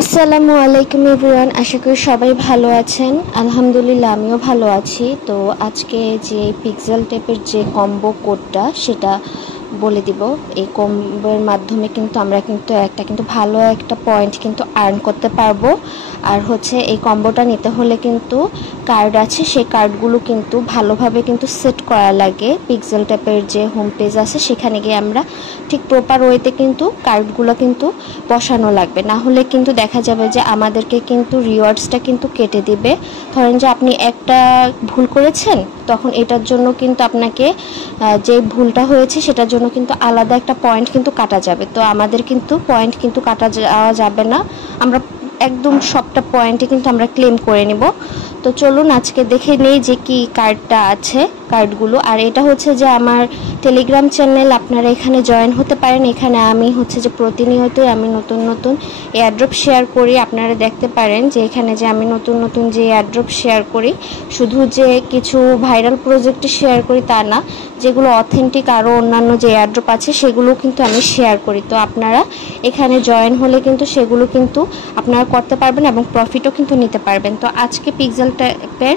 আসসালামু আলাইকুম এভরিওয়ান, আশা করি সবাই ভালো আছেন। আলহামদুলিল্লাহ আমিও ভালো আছি। তো আজকে যে পিক্সেল টেপের যে কম্বো কোডটা সেটা বলে দিব। এই কম্বোর মাধ্যমে কিন্তু আমরা কিন্তু ভালো একটা পয়েন্ট কিন্তু আর্ন করতে পারবো। আর হচ্ছে এই কম্বোটা নিতে হলে কিন্তু কার্ড আছে, সেই কার্ডগুলো কিন্তু ভালোভাবে কিন্তু সেট করা লাগে। পিক্সেল টেপের যে হোম পেজ আছে সেখানে গিয়ে আমরা ঠিক প্রপার ওয়েতে কিন্তু কার্ডগুলো কিন্তু বসানো লাগবে, না হলে কিন্তু দেখা যাবে যে আমাদেরকে কিন্তু রিওয়ার্ডসটা কিন্তু কেটে দিবে। ধরেন যে আপনি একটা ভুল করেছেন, তখন এটার জন্য কিন্তু আপনাকে যে ভুলটা হয়েছে সেটার জন্য কিন্তু আলাদা একটা পয়েন্ট কিন্তু কাটা যাবে। তো আমাদের কিন্তু পয়েন্ট কিন্তু কাটা যাওয়া যাবে না, আমরা একদম সবটা পয়েন্টে কিন্তু আমরা ক্লেম করে নিব। তো চলুন আজকে দেখে নেই যে কি কার্ডটা আছে, কার্ডগুলো। আর এটা হচ্ছে যে আমার টেলিগ্রাম চ্যানেল, আপনারা এখানে জয়েন হতে পারেন। এখানে আমি হচ্ছে যে প্রতিনিয়তই আমি নতুন নতুন এয়ারড্রপ শেয়ার করি। আপনারা দেখতে পারেন যে এখানে যে আমি নতুন নতুন যে এয়ারড্রপ শেয়ার করি, শুধু যে কিছু ভাইরাল প্রজেক্টে শেয়ার করি তা না, যেগুলো অথেন্টিক আরও অন্যান্য যে এয়ারড্রপ আছে সেগুলো কিন্তু আমি শেয়ার করি। তো আপনারা এখানে জয়েন হলে কিন্তু সেগুলো কিন্তু আপনারা করতে পারবেন এবং প্রফিটও কিন্তু নিতে পারবেন। তো আজকে পিক্সেল টেপের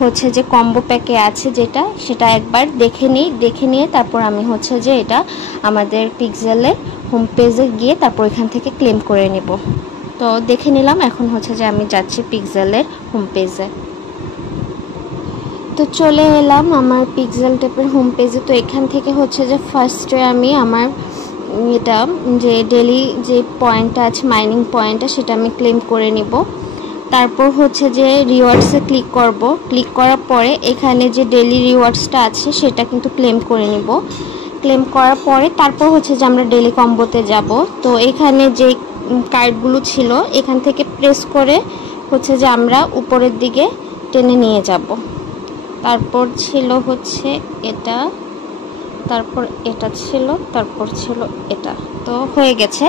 হচ্ছে যে কম্বো প্যাকে আছে যেটা, সেটা একবার দেখে নিয়ে তারপর আমি হচ্ছে যে এটা আমাদের পিক্সেলের হোম পেজে গিয়ে তারপর এখান থেকে ক্লেম করে নেব। তো দেখে নিলাম, এখন হচ্ছে যে আমি যাচ্ছি পিক্সেলের হোম পেজে। তো চলে এলাম আমার পিক্সেল টেপের হোম পেজে। তো এখান থেকে হচ্ছে যে ফার্স্টে আমি আমার এটা যে ডেলি যে পয়েন্টটা আছে, মাইনিং পয়েন্টটা, সেটা আমি ক্লেম করে নিব। তারপর হচ্ছে যে রিওয়ার্ডসে ক্লিক করব। ক্লিক করার পরে এখানে যে ডেলি রিওয়ার্ডসটা আছে সেটা কিন্তু ক্লেম করে নিব। ক্লেম করার পরে তারপর হচ্ছে যে আমরা ডেলি কম্বোতে যাব। তো এখানে যে কার্ডগুলো ছিল এখান থেকে প্রেস করে হচ্ছে যে আমরা উপরের দিকে টেনে নিয়ে যাব। তারপর ছিল হচ্ছে এটা, তারপর এটা ছিল, তারপর ছিল এটা। তো হয়ে গেছে।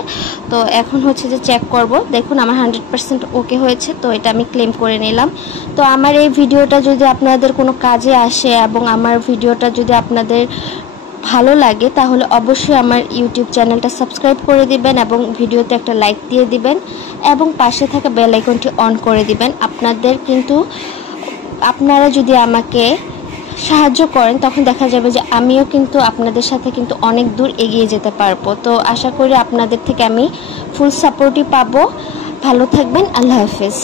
তো এখন হচ্ছে যে চেক করব। দেখুন আমার 100% ওকে হয়েছে। তো এটা আমি ক্লেম করে নিলাম। তো আমার এই ভিডিওটা যদি আপনাদের কোনো কাজে আসে এবং আমার ভিডিওটা যদি আপনাদের ভালো লাগে, তাহলে অবশ্যই আমার ইউটিউব চ্যানেলটা সাবস্ক্রাইব করে দিবেন এবং ভিডিওতে একটা লাইক দিয়ে দিবেন এবং পাশে থাকা বেল আইকনটি অন করে দিবেন। আপনারা যদি আমাকে সাহায্য করেন তখন দেখা যাবে যে আমিও কিন্তু আপনাদের সাথে কিন্তু অনেক দূর এগিয়ে যেতে পারবো। তো আশা করি আপনাদের থেকে আমি ফুল সাপোর্টই পাবো। ভালো থাকবেন, আল্লাহ হাফেজ।